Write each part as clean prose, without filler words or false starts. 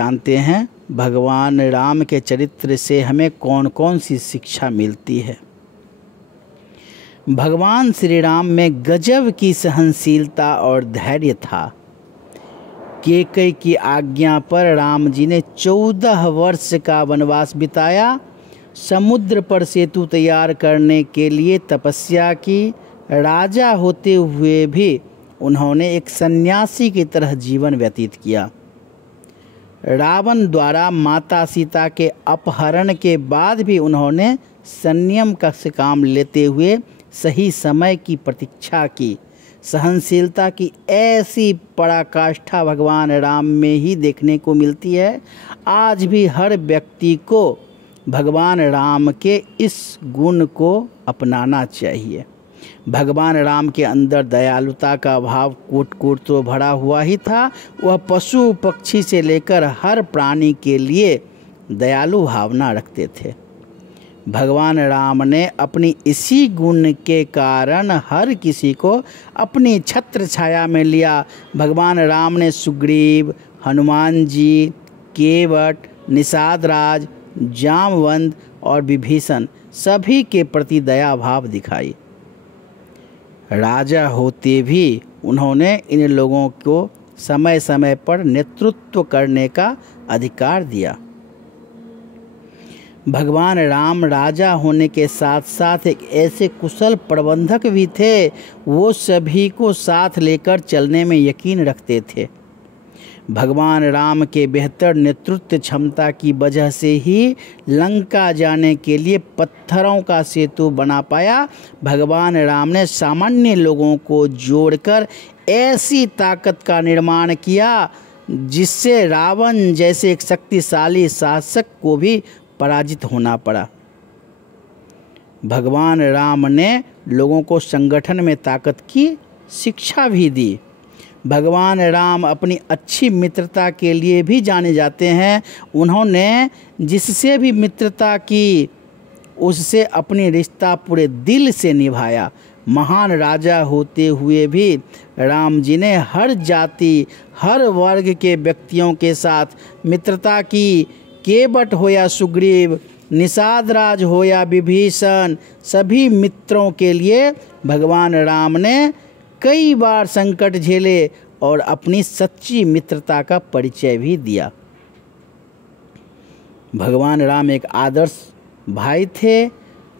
जानते हैं भगवान राम के चरित्र से हमें कौन कौन सी शिक्षा मिलती है। भगवान श्री राम में गजब की सहनशीलता और धैर्य था। कैकेयी की आज्ञा पर राम जी ने 14 वर्ष का वनवास बिताया। समुद्र पर सेतु तैयार करने के लिए तपस्या की। राजा होते हुए भी उन्होंने एक सन्यासी की तरह जीवन व्यतीत किया। रावण द्वारा माता सीता के अपहरण के बाद भी उन्होंने संयम का काम लेते हुए सही समय की प्रतीक्षा की। सहनशीलता की ऐसी पराकाष्ठा भगवान राम में ही देखने को मिलती है। आज भी हर व्यक्ति को भगवान राम के इस गुण को अपनाना चाहिए। भगवान राम के अंदर दयालुता का भाव कूट तो भरा हुआ ही था। वह पशु पक्षी से लेकर हर प्राणी के लिए दयालु भावना रखते थे। भगवान राम ने अपनी इसी गुण के कारण हर किसी को अपनी छत्र छाया में लिया। भगवान राम ने सुग्रीव, हनुमान जी, केवट, निषाद राज, जामवंत और विभीषण सभी के प्रति दया भाव दिखाई। राजा होते भी उन्होंने इन लोगों को समय समय पर नेतृत्व करने का अधिकार दिया। भगवान राम राजा होने के साथ साथ एक ऐसे कुशल प्रबंधक भी थे। वो सभी को साथ लेकर चलने में यकीन रखते थे। भगवान राम के बेहतर नेतृत्व क्षमता की वजह से ही लंका जाने के लिए पत्थरों का सेतु बना पाया। भगवान राम ने सामान्य लोगों को जोड़कर ऐसी ताकत का निर्माण किया जिससे रावण जैसे एक शक्तिशाली शासक को भी पराजित होना पड़ा। भगवान राम ने लोगों को संगठन में ताकत की शिक्षा भी दी। भगवान राम अपनी अच्छी मित्रता के लिए भी जाने जाते हैं। उन्होंने जिससे भी मित्रता की उससे अपनी रिश्ता पूरे दिल से निभाया। महान राजा होते हुए भी राम जी ने हर जाति हर वर्ग के व्यक्तियों के साथ मित्रता की। केवट हो या सुग्रीव, निषाद राज हो या विभीषण, सभी मित्रों के लिए भगवान राम ने कई बार संकट झेले और अपनी सच्ची मित्रता का परिचय भी दिया। भगवान राम एक आदर्श भाई थे।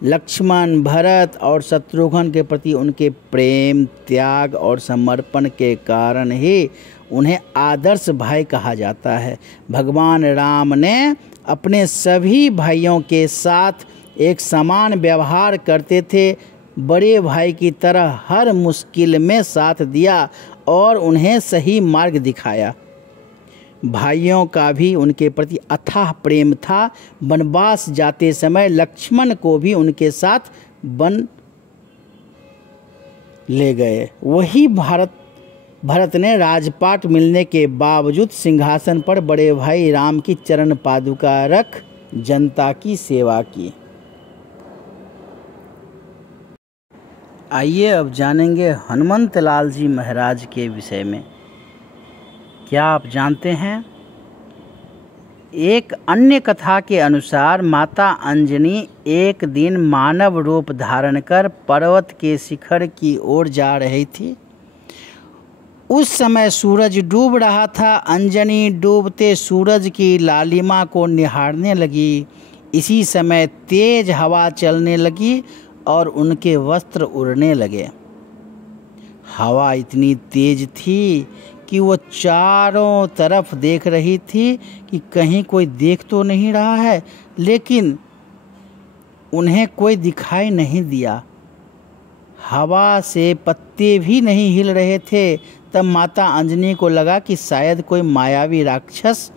लक्ष्मण, भरत और शत्रुघ्न के प्रति उनके प्रेम, त्याग और समर्पण के कारण ही उन्हें आदर्श भाई कहा जाता है। भगवान राम ने अपने सभी भाइयों के साथ एक समान व्यवहार करते थे। बड़े भाई की तरह हर मुश्किल में साथ दिया और उन्हें सही मार्ग दिखाया। भाइयों का भी उनके प्रति अथाह प्रेम था। वनवास जाते समय लक्ष्मण को भी उनके साथ वन ले गए। वही भरत ने राजपाट मिलने के बावजूद सिंहासन पर बड़े भाई राम की चरण पादुका रख जनता की सेवा की। आइए अब जानेंगे हनुमंत लाल जी महाराज के विषय में। क्या आप जानते हैं, एक अन्य कथा के अनुसार माता अंजनी एक दिन मानव रूप धारण कर पर्वत के शिखर की ओर जा रही थी। उस समय सूरज डूब रहा था। अंजनी डूबते सूरज की लालिमा को निहारने लगी। इसी समय तेज हवा चलने लगी और उनके वस्त्र उड़ने लगे। हवा इतनी तेज थी कि वो चारों तरफ देख रही थी कि कहीं कोई देख तो नहीं रहा है, लेकिन उन्हें कोई दिखाई नहीं दिया। हवा से पत्ते भी नहीं हिल रहे थे। तब माता अंजनी को लगा कि शायद कोई मायावी राक्षस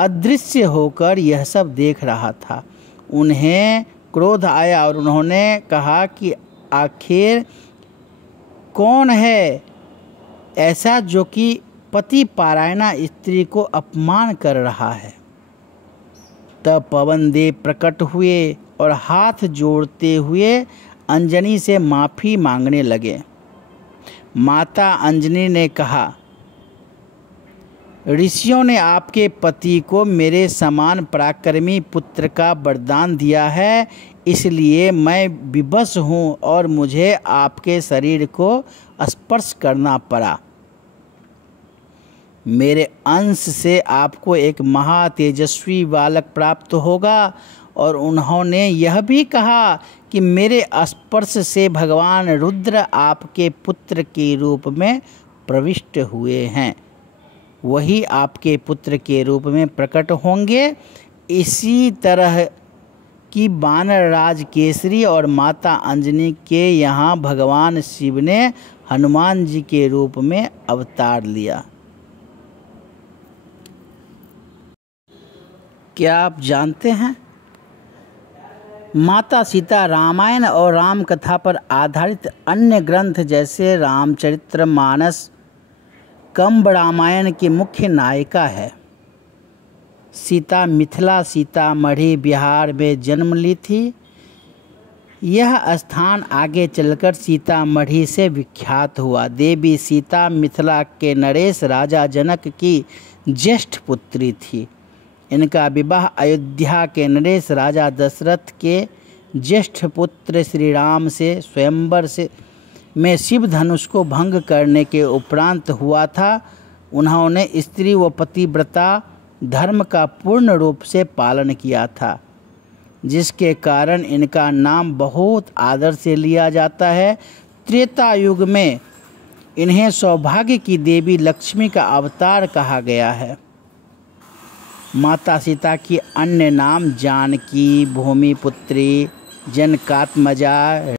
अदृश्य होकर यह सब देख रहा था। उन्हें क्रोध आया और उन्होंने कहा कि आखिर कौन है ऐसा जो कि पति पारायणा स्त्री को अपमान कर रहा है। तब पवन देव प्रकट हुए और हाथ जोड़ते हुए अंजनी से माफ़ी मांगने लगे। माता अंजनी ने कहा ऋषियों ने आपके पति को मेरे समान पराक्रमी पुत्र का वरदान दिया है, इसलिए मैं विवश हूँ और मुझे आपके शरीर को स्पर्श करना पड़ा। मेरे अंश से आपको एक महातेजस्वी बालक प्राप्त होगा। और उन्होंने यह भी कहा कि मेरे स्पर्श से भगवान रुद्र आपके पुत्र के रूप में प्रविष्ट हुए हैं, वही आपके पुत्र के रूप में प्रकट होंगे। इसी तरह की वानर राज केसरी और माता अंजनी के यहाँ भगवान शिव ने हनुमान जी के रूप में अवतार लिया। क्या आप जानते हैं, माता सीता रामायण और राम कथा पर आधारित अन्य ग्रंथ जैसे रामचरितमानस, कंब रामायण की मुख्य नायिका है। सीता मिथिला सीतामढ़ी बिहार में जन्म ली थी। यह स्थान आगे चलकर सीतामढ़ी से विख्यात हुआ। देवी सीता मिथिला के नरेश राजा जनक की ज्येष्ठ पुत्री थी। इनका विवाह अयोध्या के नरेश राजा दशरथ के ज्येष्ठ पुत्र श्री राम से स्वयंवर में शिव धनुष को भंग करने के उपरांत हुआ था। उन्होंने स्त्री व पतिव्रता धर्म का पूर्ण रूप से पालन किया था, जिसके कारण इनका नाम बहुत आदर से लिया जाता है। त्रेता युग में इन्हें सौभाग्य की देवी लक्ष्मी का अवतार कहा गया है। माता सीता की अन्य नाम जानकी, भूमिपुत्री, जनकात्मजा,